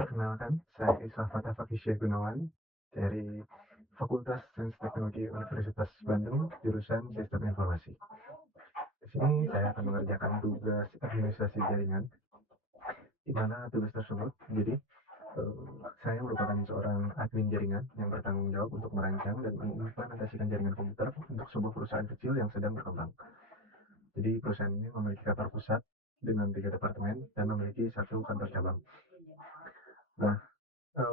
Perkenalkan, saya Islah Fatah Fakisya Gunawan dari Fakultas Sains Teknologi Universitas Bandung, jurusan Sistem Informasi. Di sini saya akan mengerjakan tugas administrasi jaringan, di mana tugas tersebut jadi saya merupakan seorang admin jaringan yang bertanggung jawab untuk merancang dan mengimplementasikan jaringan komputer untuk sebuah perusahaan kecil yang sedang berkembang. Jadi perusahaan ini memiliki kantor pusat dengan 3 departemen dan memiliki 1 kantor cabang. Nah,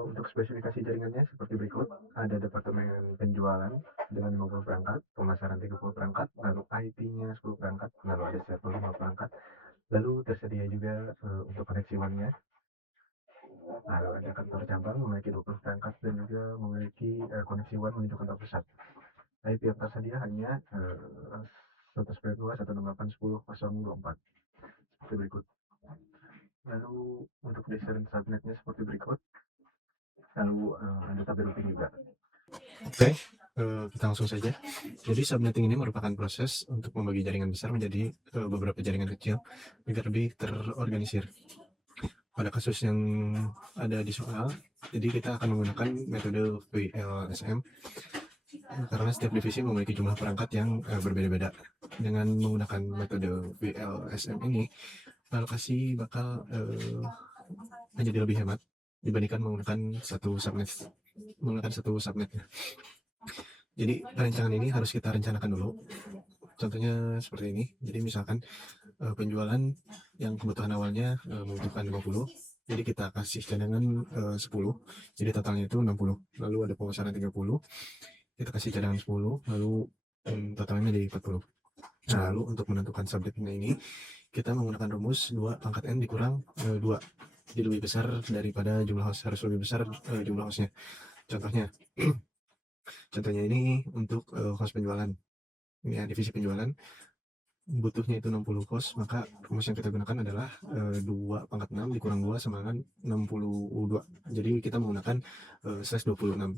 untuk spesifikasi jaringannya seperti berikut, ada departemen penjualan dengan 50 perangkat, pemasaran 30 perangkat, lalu IT-nya 10 perangkat, lalu ada server 5 perangkat, lalu tersedia juga untuk koneksi WAN-nya, lalu ada kantor cabang memiliki 20 perangkat dan juga memiliki koneksi WAN menuju kantor pusat. IP yang tersedia hanya 192.168.10.024 seperti berikut. Lalu untuk desain subnetnya seperti berikut, lalu ada tabel routing juga. Oke, kita langsung saja. Jadi subnetting ini merupakan proses untuk membagi jaringan besar menjadi beberapa jaringan kecil agar lebih terorganisir. Pada kasus yang ada di soal, jadi kita akan menggunakan metode VLSM karena setiap divisi memiliki jumlah perangkat yang berbeda-beda. Dengan menggunakan metode VLSM ini, alokasi bakal menjadi lebih hemat dibandingkan menggunakan satu subnet. Jadi perencanaan ini harus kita rencanakan dulu. Contohnya seperti ini. Jadi misalkan penjualan yang kebutuhan awalnya membutuhkan 50, jadi kita kasih cadangan 10, jadi totalnya itu 60. Lalu ada pemasaran 30, kita kasih cadangan 10, lalu totalnya jadi 40. Nah, lalu untuk menentukan subnetnya ini, kita menggunakan rumus 2 pangkat N dikurang 2. Jadi lebih besar daripada jumlah host, harus lebih besar jumlah hostnya. Contohnya ini untuk host penjualan. Ini ya, divisi penjualan. Butuhnya itu 60 host, maka rumus yang kita gunakan adalah 2 pangkat 6 dikurang 2 sama dengan 62. Jadi kita menggunakan /26.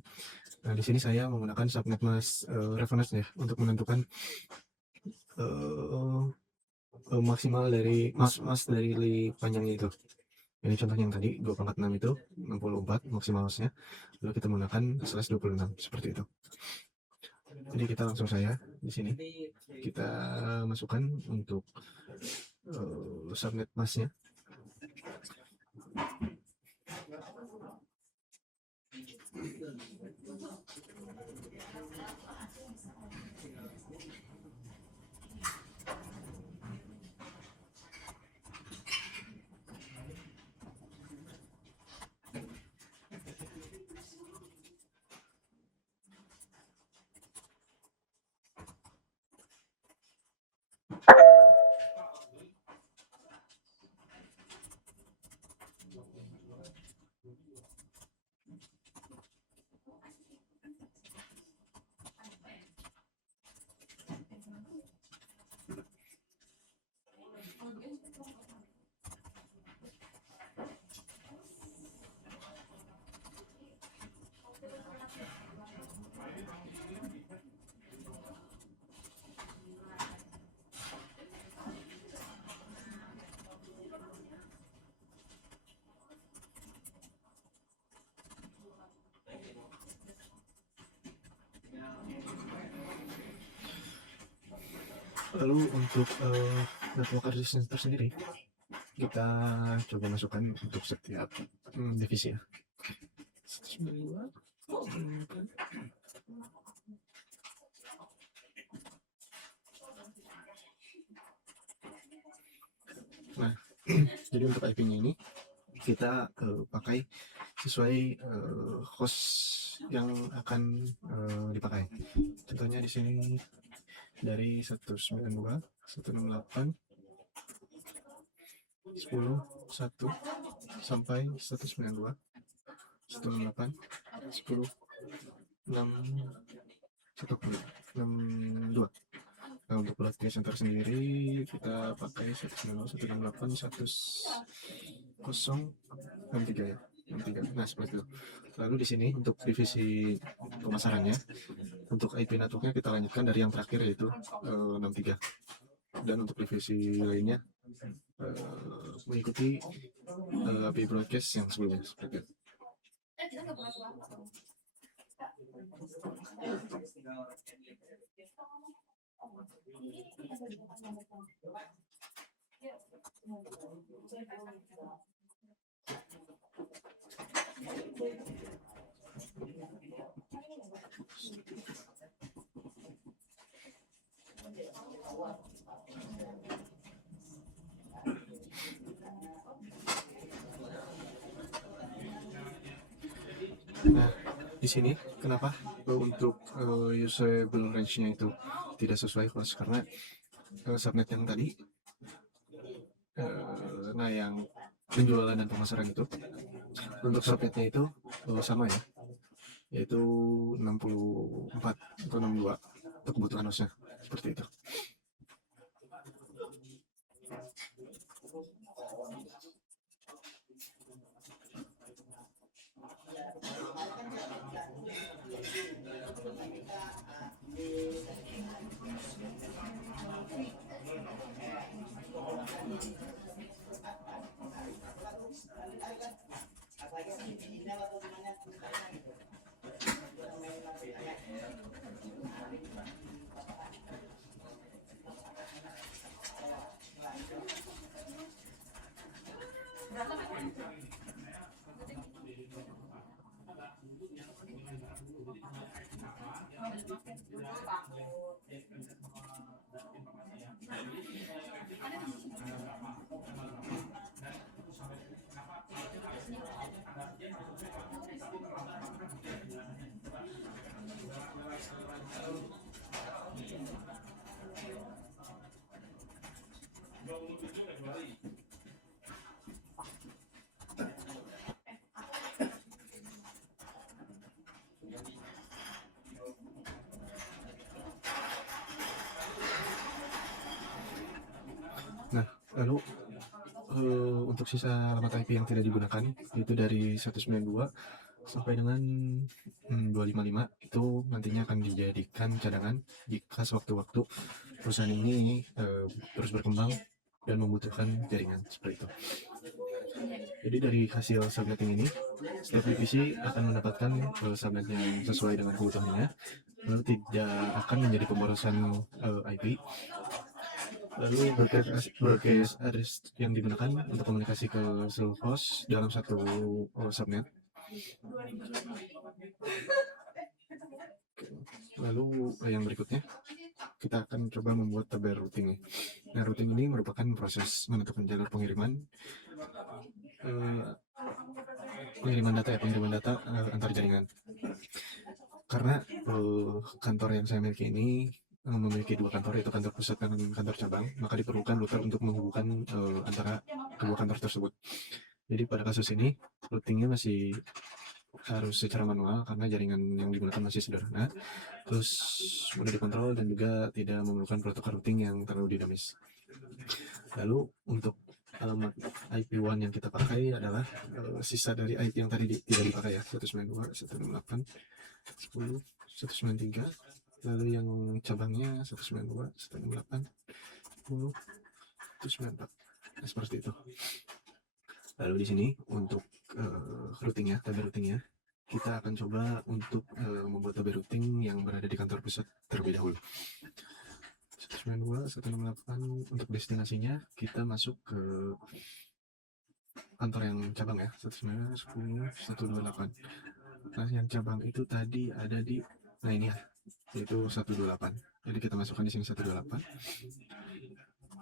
Nah, di sini saya menggunakan subnet mas reference ya untuk menentukan maksimal dari mas dari panjangnya itu. Ini contohnya yang tadi 2 pangkat 6 itu 64 maksimal hostnya, lalu kita menggunakan /26 seperti itu. Jadi kita langsung saya di sini kita masukkan untuk subnet masnya. Lalu untuk network address tersendiri kita coba masukkan untuk setiap divisi ya. Nah, jadi untuk IP-nya ini kita pakai sesuai host yang akan dipakai. Contohnya di sini dari 192, 168, 10, 1 sampai 192, 168, 10, 6, 62. Nah, untuk broadcast center sendiri kita pakai 192, 168, 1063 ya. 63. Nah, seperti itu. Lalu di sini untuk divisi pemasarannya, untuk IP networknya kita lanjutkan dari yang terakhir yaitu 63. Dan untuk divisi lainnya mengikuti IP broadcast yang sebelumnya seperti itu. Nah, di sini kenapa untuk usable range-nya itu tidak sesuai kelas, karena subnet yang tadi, nah yang penjualan dan pemasaran itu untuk subnetnya itu sama ya, yaitu 64 atau 62 untuk kebutuhan hostnya seperti itu. Nah, lalu untuk sisa alamat IP yang tidak digunakan itu dari 192 sampai dengan 255 itu nantinya akan dijadikan cadangan jika sewaktu-waktu perusahaan ini terus berkembang dan membutuhkan jaringan seperti itu. Jadi dari hasil subnetting ini, setiap divisi akan mendapatkan subnet yang sesuai dengan kebutuhannya, lalu tidak akan menjadi pemborosan IP. Lalu broadcast address yang digunakan untuk komunikasi ke seluruh host dalam satu subnet. Lalu yang berikutnya kita akan coba membuat tabel routing. Nah, routing ini merupakan proses menentukan jalur pengiriman data antar jaringan. Karena kantor yang saya miliki ini memiliki dua kantor, yaitu kantor pusat dan kantor cabang, maka diperlukan router untuk menghubungkan antara kedua kantor tersebut. Jadi pada kasus ini routingnya masih harus secara manual karena jaringan yang digunakan masih sederhana, terus mudah dikontrol dan juga tidak memerlukan protokol routing yang terlalu dinamis. Lalu untuk alamat IP1 yang kita pakai adalah sisa dari IP yang tadi tidak dipakai ya, 192, 168, 10, 193, lalu yang cabangnya 192, 168, 10, 194. Nah, seperti itu. Lalu di sini untuk routingnya, tabel routingnya, kita akan coba untuk membuat tabel routing yang berada di kantor pusat terlebih dahulu. 192, 168 untuk destinasinya kita masuk ke kantor yang cabang ya, 192, 10, 128. Nah, yang cabang itu tadi ada di, nah ini ya, yaitu 128. Jadi kita masukkan di sini 128.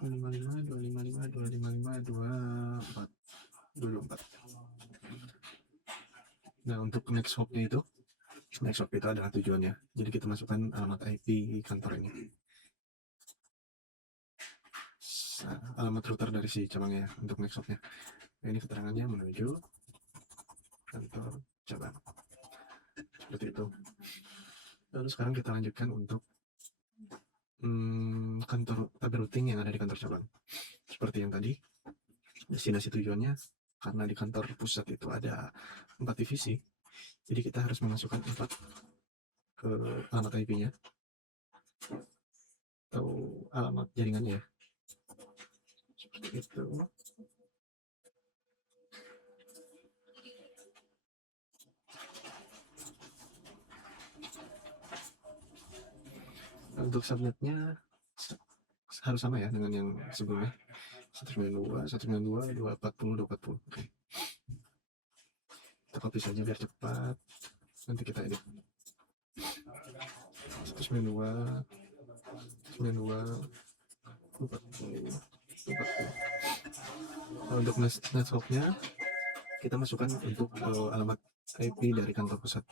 255, 255, 255, 24, 24. Nah, untuk next hop-nya itu adalah tujuannya. Jadi kita masukkan alamat IP kantor ini. Alamat router dari si cabangnya untuk next hop-nya. Nah, ini keterangannya menuju kantor cabang. Seperti itu. Lalu sekarang kita lanjutkan untuk kantor tabel routing yang ada di kantor cabang. Seperti yang tadi, destinasi tujuannya karena di kantor pusat itu ada 4 divisi, jadi kita harus memasukkan 4 ke alamat IP-nya atau alamat jaringannya. Itu. Untuk subnetnya harus sama ya dengan yang sebelumnya, 192, 240, 240. Oke. Kita copy saja biar cepat. Nanti kita edit. 192, 240. Untuk networknya kita masukkan untuk alamat IP dari kantor pusat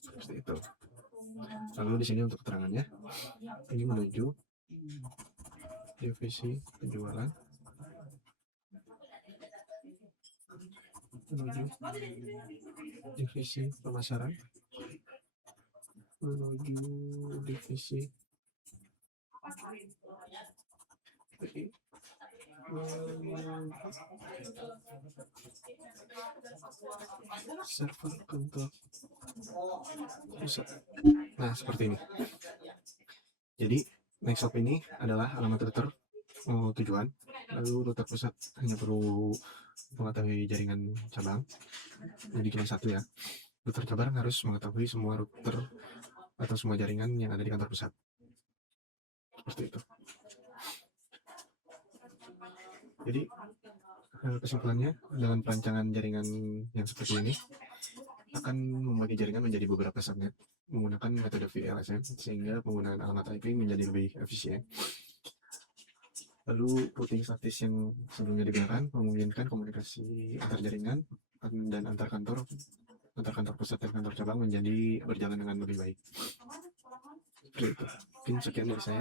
seperti itu. Lalu di sini untuk keterangannya, ini menuju divisi penjualan, menuju divisi pemasaran, menuju divisi server kantor pusat. Nah, seperti ini. Jadi next shop ini adalah alamat router tujuan, lalu router pusat hanya perlu mengetahui jaringan cabang, jadi cuma satu ya. Router cabang harus mengetahui semua router atau semua jaringan yang ada di kantor pusat, seperti itu. Jadi kesimpulannya, dengan perancangan jaringan yang seperti ini akan membagi jaringan menjadi beberapa subnet menggunakan metode VLSM sehingga penggunaan alamat IP menjadi lebih efisien. Lalu routing statis yang sebelumnya digunakan memungkinkan komunikasi antar jaringan dan antar kantor pusat dan kantor cabang menjadi berjalan dengan lebih baik. Seperti itu. Mungkin sekian dari saya.